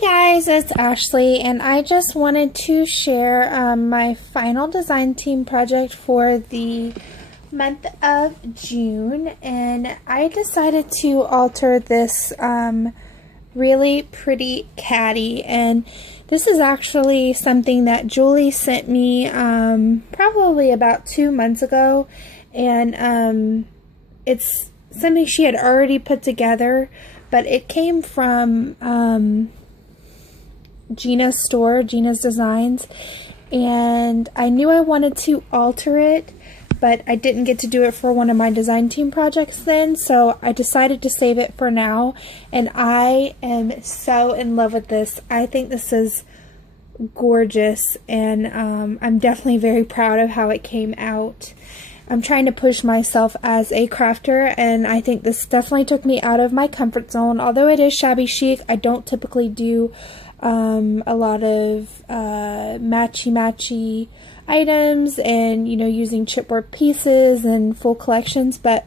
Hey guys, it's Ashley, and I just wanted to share my final design team project for the month of June, and I decided to alter this really pretty caddy, and this is actually something that Julie sent me probably about 2 months ago, and it's something she had already put together, but it came from Gina's store, Gina's Designs, and I knew I wanted to alter it, but I didn't get to do it for one of my design team projects then, so I decided to save it for now, and I am so in love with this. I think this is gorgeous, and I'm definitely very proud of how it came out. I'm trying to push myself as a crafter, and I think this definitely took me out of my comfort zone. Although it is shabby chic, I don't typically do a lot of matchy items and, you know, using chipboard pieces and full collections, but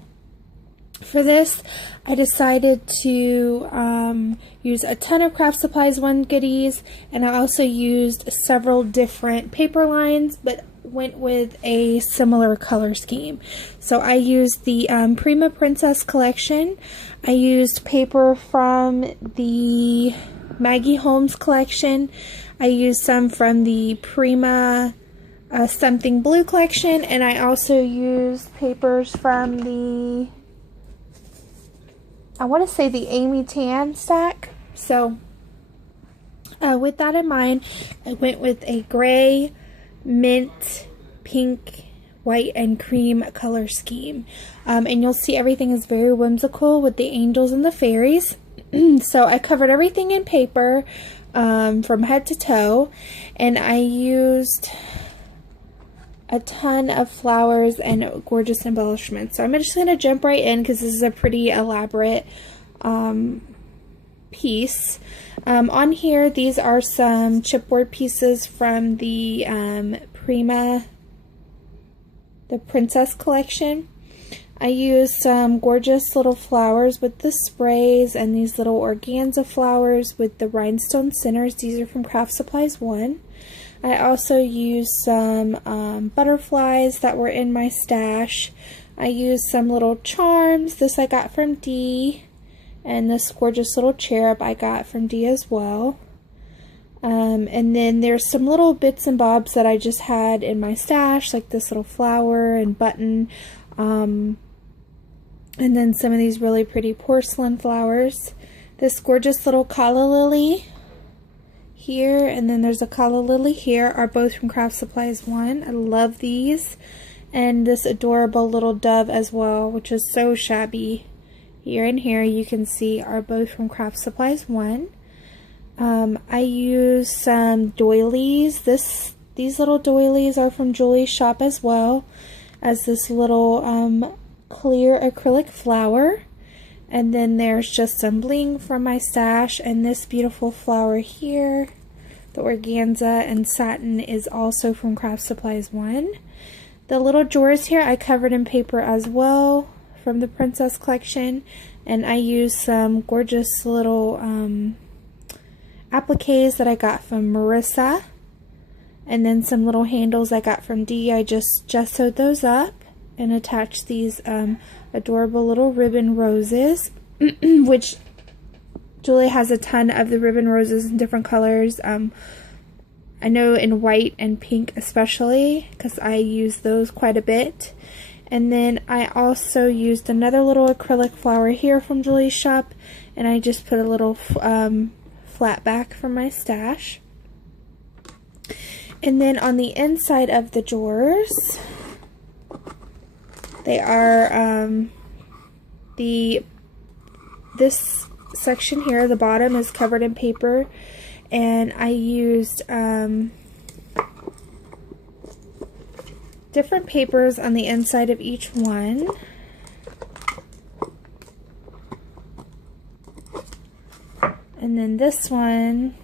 for this I decided to use a ton of Craftsupplies1 goodies, and I also used several different paper lines, but went with a similar color scheme. So I used the Prima Princess collection. I used paper from the Maggie Holmes collection. I used some from the Prima Something Blue collection, and I also used papers from the, I want to say, the Amy Tan stack. So with that in mind, I went with a gray, mint, pink, white, and cream color scheme. And you'll see everything is very whimsical with the angels and the fairies. So I covered everything in paper from head to toe, and I used a ton of flowers and gorgeous embellishments. So I'm just going to jump right in because this is a pretty elaborate piece. On here, these are some chipboard pieces from the Prima, the Princess collection. I used some gorgeous little flowers with the sprays and these little organza flowers with the rhinestone centers. These are from Craftsupplies1. I also used some butterflies that were in my stash. I used some little charms. This I got from Dee, and this gorgeous little cherub I got from Dee as well. And then there's some little bits and bobs that I just had in my stash, like this little flower and button. And then some of these really pretty porcelain flowers. This gorgeous little calla lily here, and then there's a calla lily here, are both from Craftsupplies1. I love these. And this adorable little dove as well, which is so shabby. Here and here you can see are both from Craftsupplies1. I used some doilies. These little doilies are from Julie's shop as well, as this little clear acrylic flower. And then there's just some bling from my stash, and this beautiful flower here, the organza and satin, is also from Craftsupplies1. The little drawers here I covered in paper as well from the Princess collection, and I used some gorgeous little appliques that I got from Marissa, and then some little handles I got from Dee. I just gessoed those up and attached these adorable little ribbon roses, which Julie has a ton of the ribbon roses in different colors. I know in white and pink especially, because I use those quite a bit. And then I also used another little acrylic flower here from Julie's shop, and I just put a little flat back from my stash. And then on the inside of the drawers, they are this section here, the bottom is covered in paper, and I used different papers on the inside of each one. And then this one,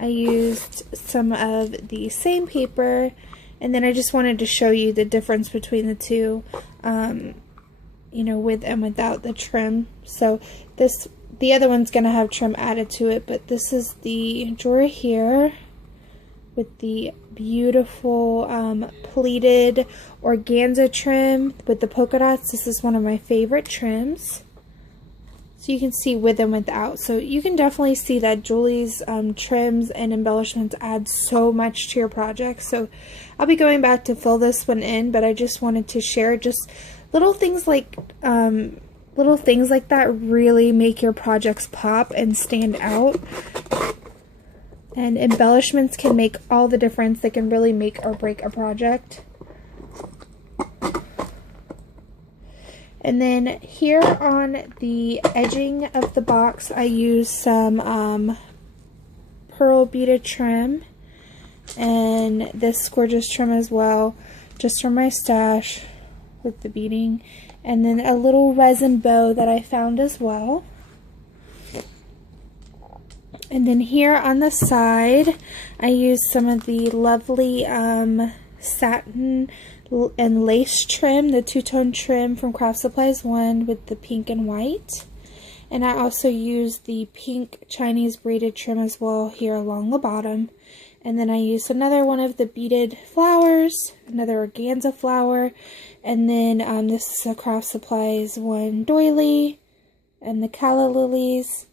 I used some of the same paper, and then I just wanted to show you the difference between the two, you know, with and without the trim. So this the other one's going to have trim added to it, but this is the drawer here with the beautiful pleated organza trim with the polka dots. This is one of my favorite trims. So you can see with and without. So you can definitely see that Julie's trims and embellishments add so much to your project. So I'll be going back to fill this one in, but I just wanted to share just little things like that really make your projects pop and stand out. And embellishments can make all the difference. They can really make or break a project. And then here on the edging of the box, I use some pearl beaded trim and this gorgeous trim as well, just from my stash with the beading. And then a little resin bow that I found as well. And then here on the side, I use some of the lovely satin and lace trim, the two-tone trim from Craftsupplies1 with the pink and white. And I also use the pink Chinese braided trim as well here along the bottom. And then I use another one of the beaded flowers, another organza flower, and then this is a Craftsupplies1 doily, and the calla lilies,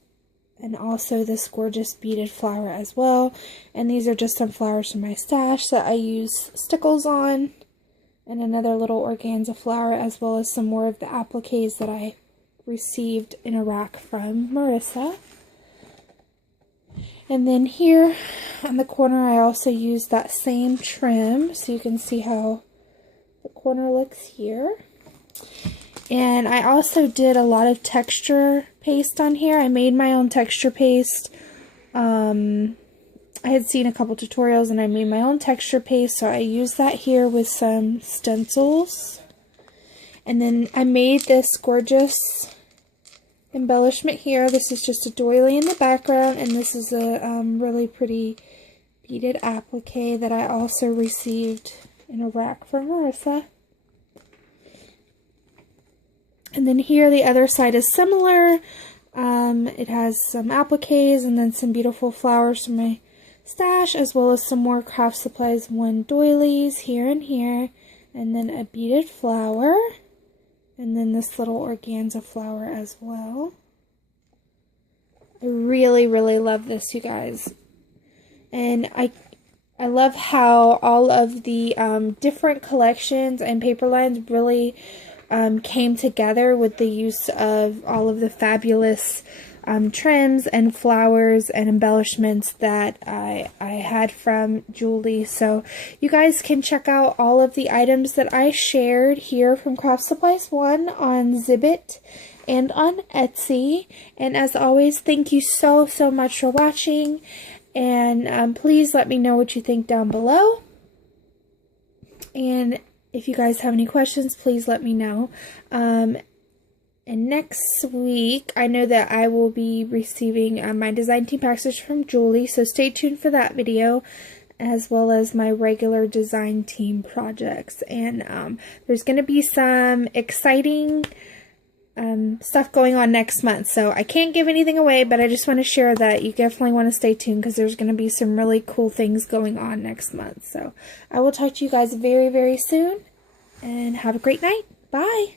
and also this gorgeous beaded flower as well. And these are just some flowers from my stash that I use stickles on. And another little organza flower, as well as some more of the appliques that I received in a rack from Marissa. And then here on the corner, I also used that same trim, so you can see how the corner looks here. And I also did a lot of texture paste on here. I made my own texture paste. I had seen a couple tutorials and I made my own texture paste, so I used that here with some stencils. And then I made this gorgeous embellishment here. This is just a doily in the background, and this is a really pretty beaded applique that I also received in a rack from Marissa. And then here the other side is similar. It has some appliques and then some beautiful flowers from my stash, as well as some more Craftsupplies1 doilies here and here, and then a beaded flower, and then this little organza flower as well. I really, really love this, you guys. And I love how all of the different collections and paper lines really came together with the use of all of the fabulous trims and flowers and embellishments that I had from Julie. So you guys can check out all of the items that I shared here from Craftsupplies1 on Zibbit and on Etsy. And as always, thank you so much for watching, and please let me know what you think down below. And if you guys have any questions, please let me know. And next week, I know that I will be receiving my design team package from Julie, so stay tuned for that video, as well as my regular design team projects. And there's going to be some exciting stuff going on next month, so I can't give anything away, but I just want to share that you definitely want to stay tuned, because there's going to be some really cool things going on next month. So I will talk to you guys very, very soon, and have a great night. Bye!